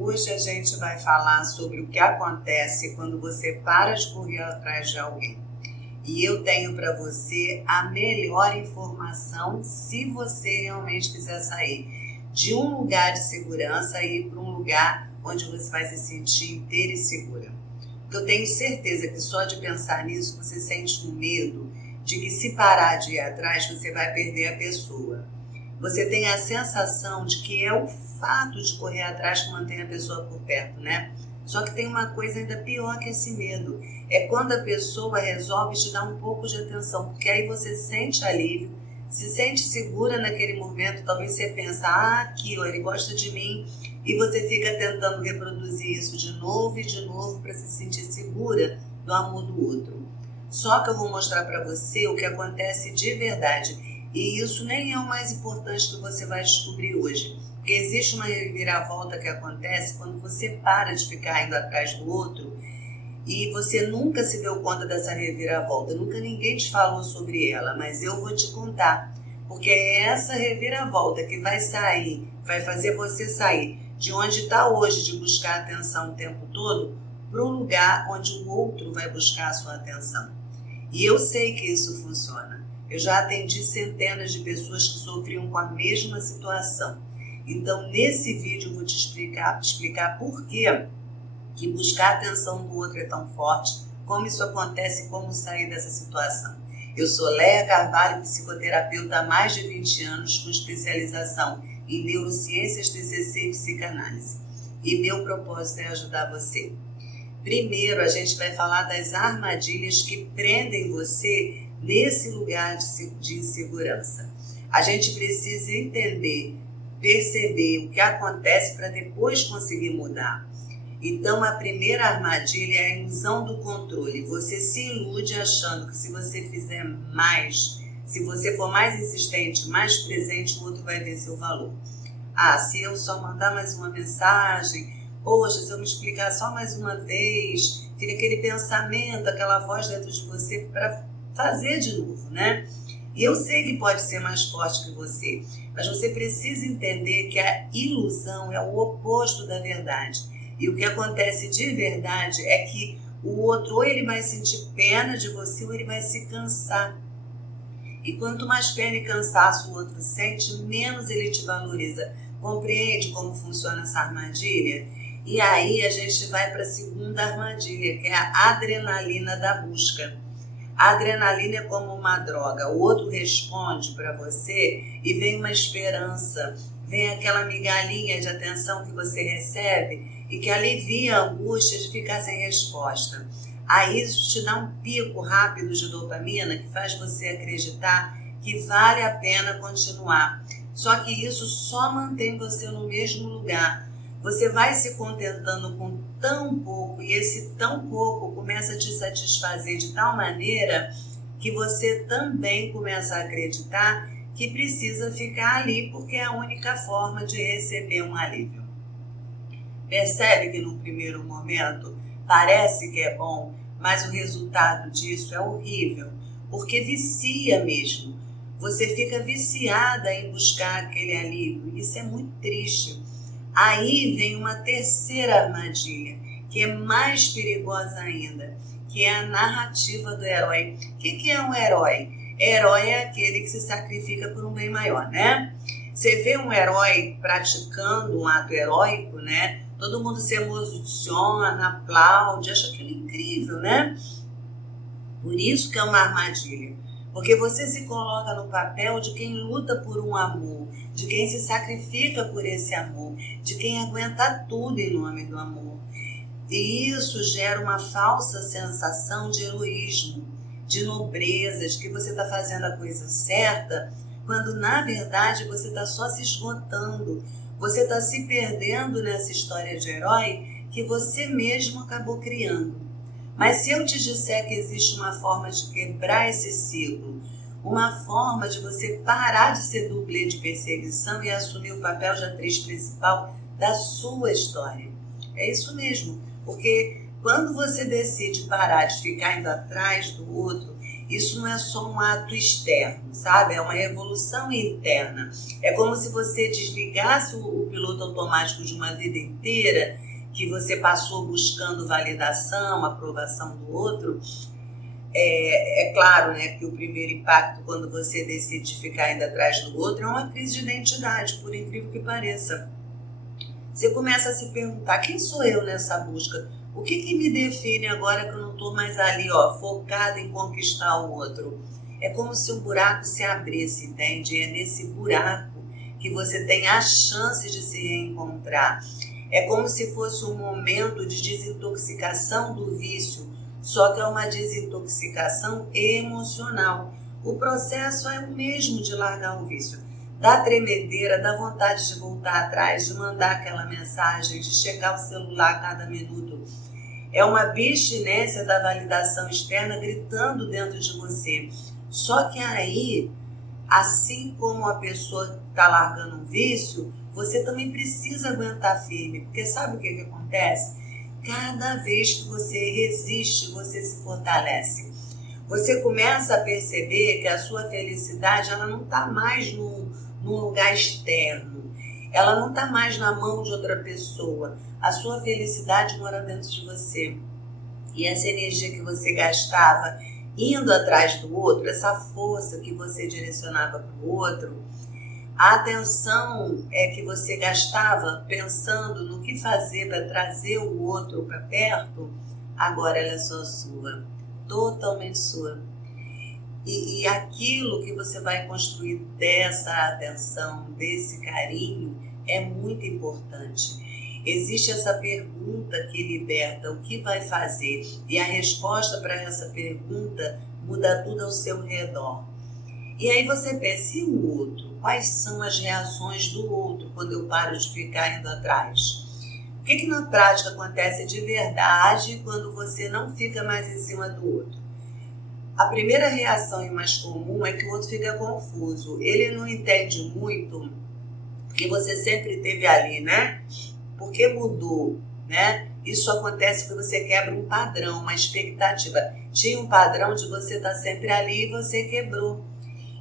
Hoje a gente vai falar sobre o que acontece quando você para de correr atrás de alguém. E eu tenho para você a melhor informação se você realmente quiser sair de um lugar de segurança e ir para um lugar onde você vai se sentir inteira e segura. Porque eu tenho certeza que só de pensar nisso você sente um medo de que se parar de ir atrás você vai perder a pessoa. Você tem a sensação de que é o fato de correr atrás que mantém a pessoa por perto, né? Só que tem uma coisa ainda pior que esse medo. É quando a pessoa resolve te dar um pouco de atenção, porque aí você sente alívio, se sente segura naquele momento, talvez você pensa, aqui, ó, ele gosta de mim, e você fica tentando reproduzir isso de novo e de novo para se sentir segura do amor do outro. Só que eu vou mostrar para você o que acontece de verdade. E isso nem é o mais importante que você vai descobrir hoje. Porque existe uma reviravolta que acontece quando você para de ficar indo atrás do outro e você nunca se deu conta dessa reviravolta. Nunca ninguém te falou sobre ela, mas eu vou te contar. Porque é essa reviravolta que vai fazer você sair de onde está hoje, de buscar atenção o tempo todo, para um lugar onde o outro vai buscar a sua atenção. E eu sei que isso funciona. Eu já atendi centenas de pessoas que sofriam com a mesma situação. Então, nesse vídeo eu vou te explicar por que buscar a atenção do outro é tão forte, como isso acontece e como sair dessa situação. Eu sou Léa Carvalho, psicoterapeuta há mais de 20 anos, com especialização em neurociências, TCC e psicanálise. E meu propósito é ajudar você. Primeiro, a gente vai falar das armadilhas que prendem você nesse lugar de insegurança. A gente precisa entender, perceber o que acontece para depois conseguir mudar. Então, a primeira armadilha é a ilusão do controle. Você se ilude achando que se você fizer mais, se você for mais insistente, mais presente, o outro vai ver seu valor. Se eu só mandar mais uma mensagem, poxa, se eu me explicar só mais uma vez, fica aquele pensamento, aquela voz dentro de você para fazer de novo, né? E eu sei que pode ser mais forte que você, mas você precisa entender que a ilusão é o oposto da verdade. E o que acontece de verdade é que o outro, ou ele vai sentir pena de você, ou ele vai se cansar. E quanto mais pena e cansaço o outro sente, menos ele te valoriza. Compreende como funciona essa armadilha? E aí a gente vai para a segunda armadilha, que é a adrenalina da busca. A adrenalina é como uma droga, o outro responde para você e vem uma esperança, vem aquela migalhinha de atenção que você recebe e que alivia a angústia de ficar sem resposta. Aí isso te dá um pico rápido de dopamina que faz você acreditar que vale a pena continuar. Só que isso só mantém você no mesmo lugar. Você vai se contentando com tão pouco e esse tão pouco começa a te satisfazer de tal maneira que você também começa a acreditar que precisa ficar ali porque é a única forma de receber um alívio. Percebe que no primeiro momento parece que é bom, mas o resultado disso é horrível, porque vicia mesmo. Você fica viciada em buscar aquele alívio, isso é muito triste. Aí vem uma terceira armadilha, que é mais perigosa ainda, que é a narrativa do herói. O que é um herói? Herói é aquele que se sacrifica por um bem maior, né? Você vê um herói praticando um ato heróico, né? Todo mundo se emociona, aplaude, acha aquilo incrível, né? Por isso que é uma armadilha. Porque você se coloca no papel de quem luta por um amor, de quem se sacrifica por esse amor, de quem aguenta tudo em nome do amor. E isso gera uma falsa sensação de heroísmo, de nobreza, de que você está fazendo a coisa certa, quando na verdade você está só se esgotando, você está se perdendo nessa história de herói que você mesmo acabou criando. Mas se eu te disser que existe uma forma de quebrar esse ciclo, uma forma de você parar de ser dublê de perseguição e assumir o papel de atriz principal da sua história. É isso mesmo, porque quando você decide parar de ficar indo atrás do outro isso não é só um ato externo, sabe? É uma revolução interna. É como se você desligasse o piloto automático de uma vida inteira que você passou buscando validação, aprovação do outro. É claro, né, que o primeiro impacto quando você decide ficar indo atrás do outro é uma crise de identidade, por incrível que pareça. Você começa a se perguntar, quem sou eu nessa busca? O que me define agora que eu não estou mais ali, focada em conquistar o outro? É como se o buraco se abrisse, entende? É nesse buraco que você tem a chance de se reencontrar. É como se fosse um momento de desintoxicação do vício, só que é uma desintoxicação emocional. O processo é o mesmo de largar o vício. Dá tremedeira, dá vontade de voltar atrás, de mandar aquela mensagem, de checar o celular a cada minuto. É uma abstinência da validação externa gritando dentro de você. Só que aí, assim como a pessoa está largando um vício, você também precisa aguentar firme. Porque sabe o que acontece? Cada vez que você resiste, você se fortalece. Você começa a perceber que a sua felicidade ela não está mais num lugar externo. Ela não está mais na mão de outra pessoa. A sua felicidade mora dentro de você. E essa energia que você gastava indo atrás do outro, essa força que você direcionava para o outro, a atenção que você gastava pensando no que fazer para trazer o outro para perto, agora ela é só sua, totalmente sua. E aquilo que você vai construir dessa atenção, desse carinho, é muito importante. Existe essa pergunta que liberta, o que vai fazer? E a resposta para essa pergunta muda tudo ao seu redor. E aí você pensa, e o outro? Quais são as reações do outro quando eu paro de ficar indo atrás? O que na prática acontece de verdade quando você não fica mais em cima do outro? A primeira reação e mais comum é que o outro fica confuso. Ele não entende muito porque você sempre esteve ali, né? Porque mudou, né? Isso acontece porque você quebra um padrão, uma expectativa. Tinha um padrão de você estar sempre ali e você quebrou.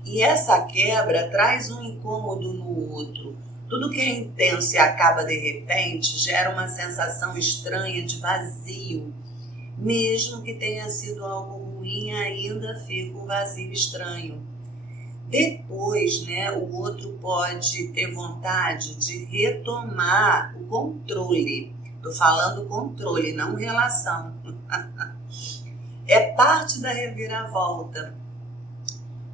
E essa quebra traz um incômodo no outro. Tudo que é intenso e acaba de repente gera uma sensação estranha de vazio. Mesmo que tenha sido algo ruim, ainda fica um vazio estranho. Depois, né, o outro pode ter vontade de retomar o controle. Estou falando controle, não relação. É parte da reviravolta.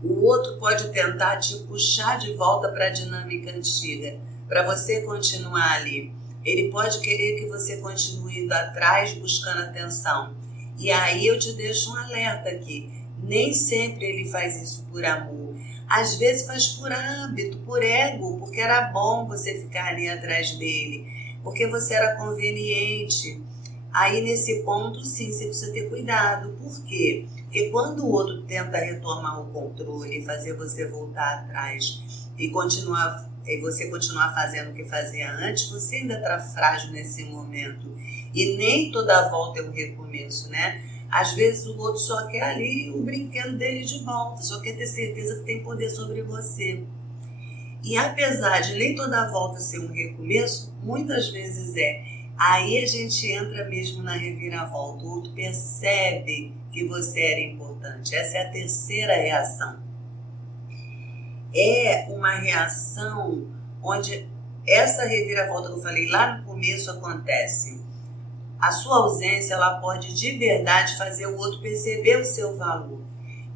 O outro pode tentar te puxar de volta para a dinâmica antiga, para você continuar ali. Ele pode querer que você continue indo atrás, buscando atenção. E aí eu te deixo um alerta aqui. Nem sempre ele faz isso por amor. Às vezes faz por hábito, por ego, porque era bom você ficar ali atrás dele, porque você era conveniente. Aí nesse ponto sim, você precisa ter cuidado. Por quê? Porque quando o outro tenta retomar o controle, fazer você voltar atrás e você continuar fazendo o que fazia antes, você ainda está frágil nesse momento. E nem toda volta é um recomeço, né? Às vezes o outro só quer ali o brinquedo dele de volta, só quer ter certeza que tem poder sobre você. E apesar de nem toda volta ser um recomeço, muitas vezes é. Aí a gente entra mesmo na reviravolta, o outro percebe que você era importante. Essa é a terceira reação. É uma reação onde essa reviravolta que eu falei lá no começo acontece. A sua ausência ela pode de verdade fazer o outro perceber o seu valor.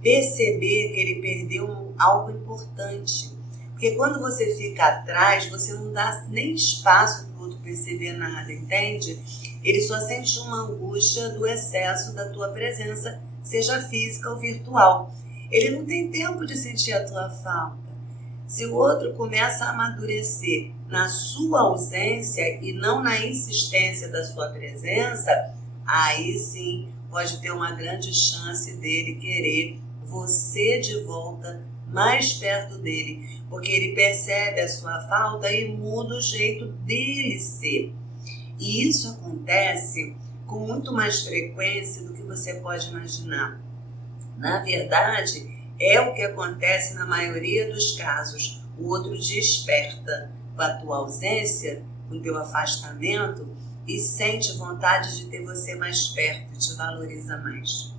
Perceber que ele perdeu algo importante. Porque quando você fica atrás, você não dá nem espaço para o outro perceber nada, entende? Ele só sente uma angústia do excesso da tua presença, seja física ou virtual. Ele não tem tempo de sentir a tua falta. Se o outro começa a amadurecer na sua ausência e não na insistência da sua presença, aí sim pode ter uma grande chance dele querer você de volta mais perto dele, porque ele percebe a sua falta e muda o jeito dele ser. E isso acontece com muito mais frequência do que você pode imaginar. Na verdade, é o que acontece na maioria dos casos. O outro desperta com a tua ausência, com o teu afastamento, e sente vontade de ter você mais perto e te valoriza mais.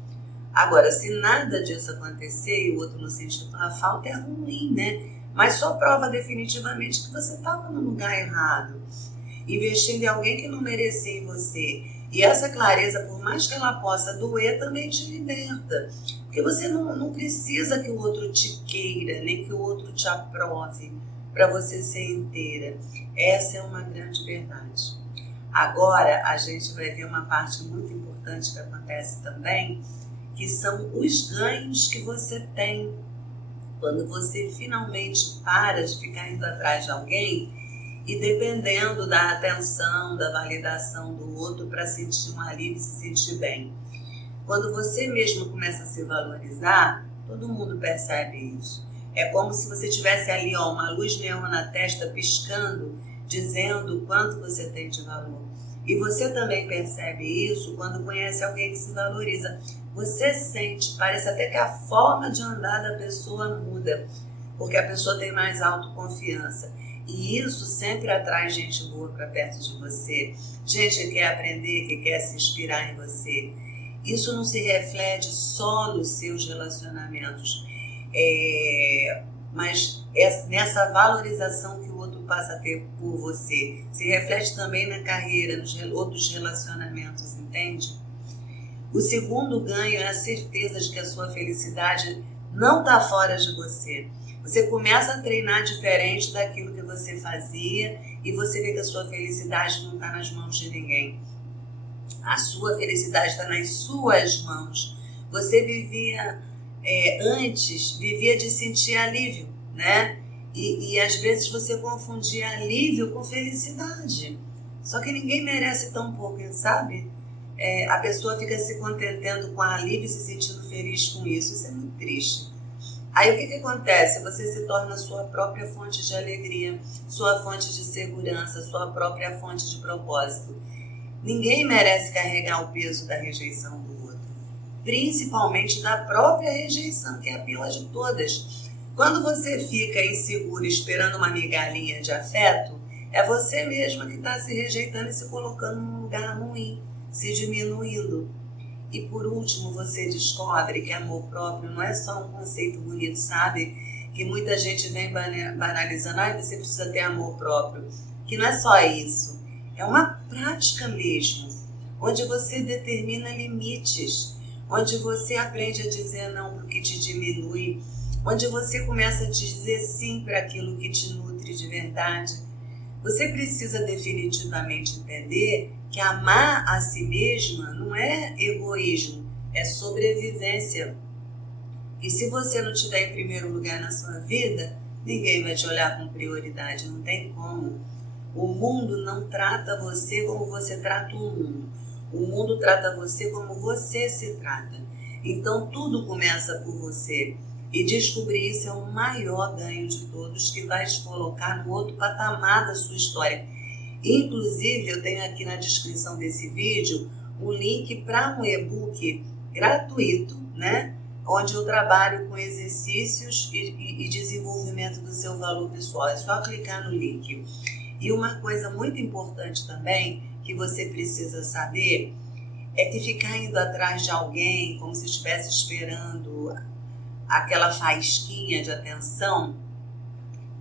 Agora, se nada disso acontecer e o outro não sentir tua falta, é ruim, né? Mas só prova definitivamente que você estava no lugar errado, investindo em alguém que não merecia em você. E essa clareza, por mais que ela possa doer, também te liberta. Porque você não precisa que o outro te queira, nem que o outro te aprove para você ser inteira. Essa é uma grande verdade. Agora, a gente vai ver uma parte muito importante que acontece também, que são os ganhos que você tem quando você finalmente para de ficar indo atrás de alguém e dependendo da atenção, da validação do outro para sentir um alívio e se sentir bem. Quando você mesmo começa a se valorizar, todo mundo percebe isso. É como se você tivesse ali uma luz neon na testa piscando, dizendo o quanto você tem de valor. E você também percebe isso quando conhece alguém que se valoriza. Você sente, parece até que a forma de andar da pessoa muda, porque a pessoa tem mais autoconfiança. E isso sempre atrai gente boa para perto de você, gente que quer aprender, que quer se inspirar em você. Isso não se reflete só nos seus relacionamentos, mas nessa valorização que o outro passa a ter por você. Se reflete também na carreira, nos outros relacionamentos, entende? O segundo ganho é a certeza de que a sua felicidade não está fora de você. Você começa a treinar diferente daquilo que você fazia e você vê que a sua felicidade não está nas mãos de ninguém. A sua felicidade está nas suas mãos. Você antes vivia de sentir alívio, né? E às vezes você confundia alívio com felicidade. Só que ninguém merece tão pouco, sabe? A pessoa fica se contentando com alívio e se sentindo feliz com isso. Isso é muito triste. Aí o que acontece? Você se torna sua própria fonte de alegria, sua fonte de segurança, sua própria fonte de propósito. Ninguém merece carregar o peso da rejeição do outro, principalmente da própria rejeição, que é a pior de todas. Quando você fica inseguro esperando uma migalhinha de afeto, é você mesma que está se rejeitando e se colocando num lugar ruim, se diminuindo. E por último, você descobre que amor próprio não é só um conceito bonito, sabe? Que muita gente vem banalizando, você precisa ter amor próprio. Que não é só isso, é uma prática mesmo, onde você determina limites, onde você aprende a dizer não para o que te diminui, onde você começa a dizer sim para aquilo que te nutre de verdade. Você precisa definitivamente entender que amar a si mesma não é egoísmo, é sobrevivência. E se você não estiver em primeiro lugar na sua vida, ninguém vai te olhar com prioridade, não tem como. O mundo não trata você como você trata o mundo. O mundo trata você como você se trata. Então tudo começa por você. E descobrir isso é o maior ganho de todos, que vai te colocar no outro patamar da sua história. Inclusive, eu tenho aqui na descrição desse vídeo um link para um e-book gratuito, né? Onde eu trabalho com exercícios e desenvolvimento do seu valor pessoal. É só clicar no link. E uma coisa muito importante também que você precisa saber é que ficar indo atrás de alguém como se estivesse esperando aquela faísquinha de atenção,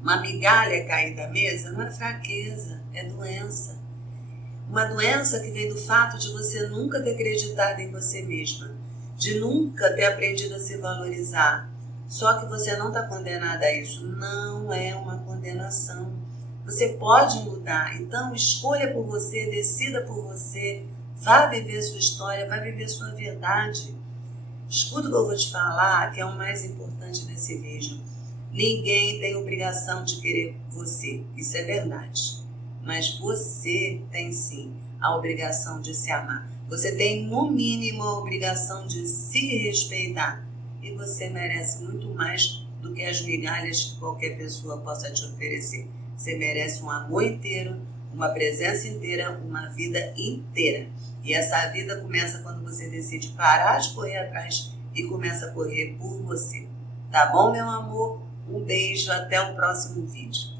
uma migalha cair da mesa, não é fraqueza, é doença. Uma doença que vem do fato de você nunca ter acreditado em você mesma, de nunca ter aprendido a se valorizar. Só que você não está condenada a isso. Não é uma condenação. Você pode mudar. Então, escolha por você, decida por você, vá viver sua história, vá viver sua verdade. Escuta o que eu vou te falar, que é o mais importante nesse vídeo. Ninguém tem obrigação de querer você, isso é verdade. Mas você tem sim a obrigação de se amar. Você tem no mínimo a obrigação de se respeitar. E você merece muito mais do que as migalhas que qualquer pessoa possa te oferecer. Você merece um amor inteiro, uma presença inteira, uma vida inteira. E essa vida começa quando você decide parar de correr atrás e começa a correr por você. Tá bom, meu amor? Um beijo, até o próximo vídeo.